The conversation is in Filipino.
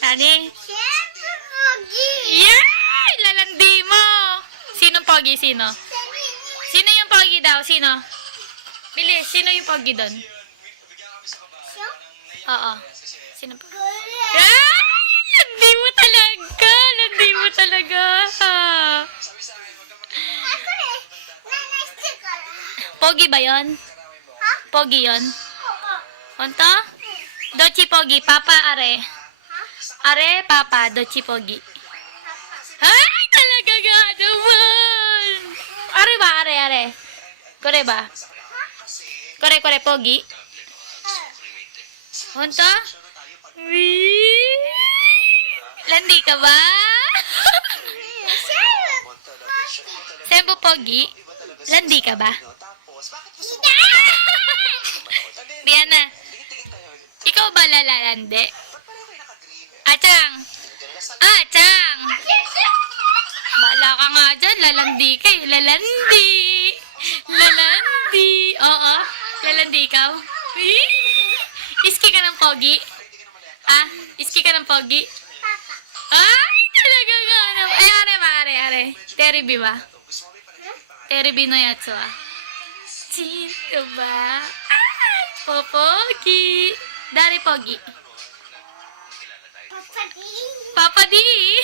Nani? Siyempre, Pogi. Yay! Lalandi mo! Sinong pogi? Sino? Sino yung pogi daw? Sino? Bilis, sino yung pogi doon? Oo. Sino po? Ah! Landi mo talaga! Landi mo talaga! Pogi ba yon? Ha? Pogi yon? Oo. Konto? Dochi pogi. Papa are. Are, papa. Dochi pogi. Ay, talaga nga naman! Are ba? Are, are. Kore ba? Kore, kore, pogi. Honto? Landi ka ba? Sembo pogi? Landi ka ba? Diana, ikaw ba lalalandi? Achang! Achang! Bala ka nga dyan, lalandi ka eh. Lalandi! Lalandi! Oo, lalandi ikaw. Iski ka ng pogi? Ah, iski ka ng pogi? Ay, talaga nga. Ay, are ba, are, are. Terebi ba? Terebi no yatsu wa. Chinto ba? Popogi. Dari pogi. Papa, di. Papa naman.